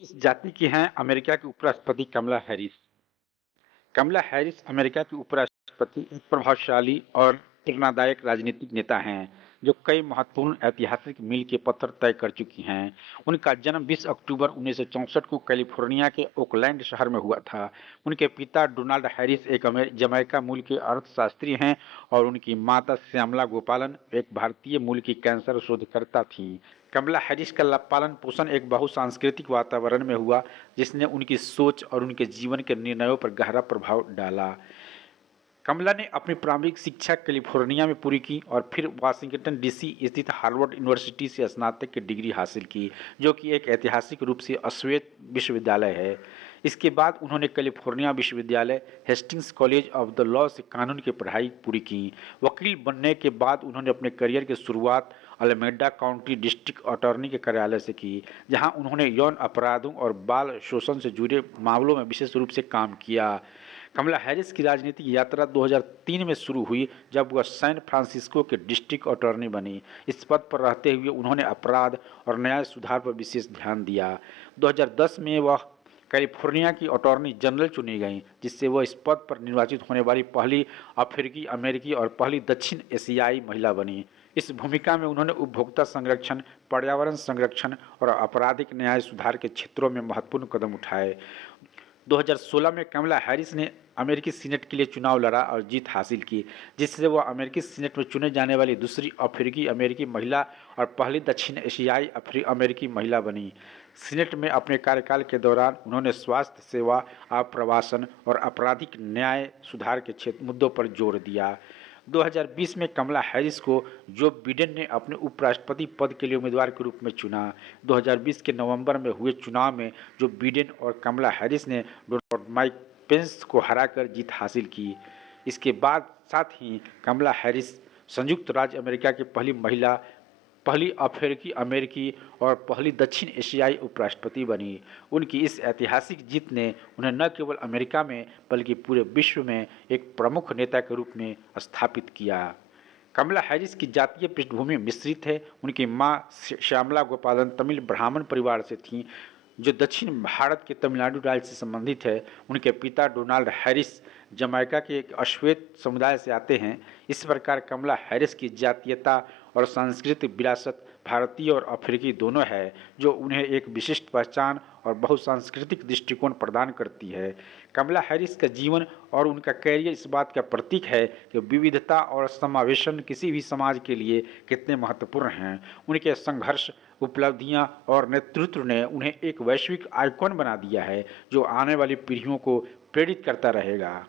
किस जाति की हैं अमेरिका की उपराष्ट्रपति कमला हैरिस? कमला हैरिस अमेरिका की उपराष्ट्रपति एक प्रभावशाली और प्रेरणादायक राजनीतिक नेता हैं, जो कई महत्वपूर्ण ऐतिहासिक मील के पत्थर तय कर चुकी हैं। उनका जन्म 20 अक्टूबर 1964 को कैलिफोर्निया के ओकलैंड शहर में हुआ था। उनके पिता डोनाल्ड हैरिस एक जमैका मूल के अर्थशास्त्री हैं और उनकी माता श्यामला गोपालन एक भारतीय मूल की कैंसर शोधकर्ता थीं। कमला हैरिस का पालन पोषण एक बहुसांस्कृतिक वातावरण में हुआ, जिसने उनकी सोच और उनके जीवन के निर्णयों पर गहरा प्रभाव डाला। कमला ने अपनी प्रारंभिक शिक्षा कैलिफोर्निया में पूरी की और फिर वाशिंगटन डीसी स्थित हार्वर्ड यूनिवर्सिटी से स्नातक की डिग्री हासिल की, जो कि एक ऐतिहासिक रूप से अश्वेत विश्वविद्यालय है। इसके बाद उन्होंने कैलिफोर्निया विश्वविद्यालय Hastings college of the law से कानून की पढ़ाई पूरी की। वकील बनने के बाद उन्होंने अपने करियर की शुरुआत अलामेडा काउंटी डिस्ट्रिक्ट अटॉर्नी के कार्यालय से की, जहां उन्होंने यौन अपराधों और बाल शोषण से जुड़े मामलों में विशेष रूप से काम किया। कमला हैरिस की राजनीतिक यात्रा 2003 में शुरू हुई, जब वह सैन फ्रांसिस्को के डिस्ट्रिक्ट अटॉर्नी बनी। इस पद पर रहते हुए उन्होंने अपराध और न्याय सुधार पर विशेष ध्यान दिया। 2010 में वह कैलिफोर्निया की अटॉर्नी जनरल चुनी गईं, जिससे वह इस पद पर निर्वाचित होने वाली पहली अफ्रीकी अमेरिकी और पहली दक्षिण एशियाई महिला बनी। इस भूमिका में उन्होंने उपभोक्ता संरक्षण, पर्यावरण संरक्षण और आपराधिक न्याय सुधार के क्षेत्रों में महत्वपूर्ण कदम उठाए। 2016 में कमला हैरिस ने अमेरिकी सीनेट के लिए चुनाव लड़ा और जीत हासिल की, जिससे वह अमेरिकी सीनेट में चुने जाने वाली दूसरी अफ्रीकी अमेरिकी महिला और पहली दक्षिण एशियाई अमेरिकी महिला बनी। सीनेट में अपने कार्यकाल के दौरान उन्होंने स्वास्थ्य सेवा, आप्रवासन और आपराधिक न्याय सुधार के क्षेत्र मुद्दों पर जोर दिया। 2020 में कमला हैरिस को जो बिडेन ने अपने उपराष्ट्रपति पद के लिए उम्मीदवार के रूप में चुना। 2020 के नवंबर में हुए चुनाव में जो बिडेन और कमला हैरिस ने डोनाल्ड माइक पेंस को हराकर जीत हासिल की। इसके बाद साथ ही कमला हैरिस संयुक्त राज्य अमेरिका की पहली महिला, पहली अफ्रीकी अमेरिकी और पहली दक्षिण एशियाई उपराष्ट्रपति बनी। उनकी इस ऐतिहासिक जीत ने उन्हें न केवल अमेरिका में बल्कि पूरे विश्व में एक प्रमुख नेता के रूप में स्थापित किया। कमला हैरिस की जातीय पृष्ठभूमि मिश्रित है। उनकी मां श्यामला गोपालन तमिल ब्राह्मण परिवार से थीं, जो दक्षिण भारत के तमिलनाडु राज्य से संबंधित है। उनके पिता डोनाल्ड हैरिस जमैका के एक अश्वेत समुदाय से आते हैं। इस प्रकार कमला हैरिस की जातीयता और सांस्कृतिक विरासत भारतीय और अफ्रीकी दोनों है, जो उन्हें एक विशिष्ट पहचान और बहुसांस्कृतिक दृष्टिकोण प्रदान करती है। कमला हैरिस का जीवन और उनका कैरियर इस बात का प्रतीक है कि विविधता और समावेशन किसी भी समाज के लिए कितने महत्वपूर्ण हैं। उनके संघर्ष, उपलब्धियां और नेतृत्व ने उन्हें एक वैश्विक आइकॉन बना दिया है, जो आने वाली पीढ़ियों को प्रेरित करता रहेगा।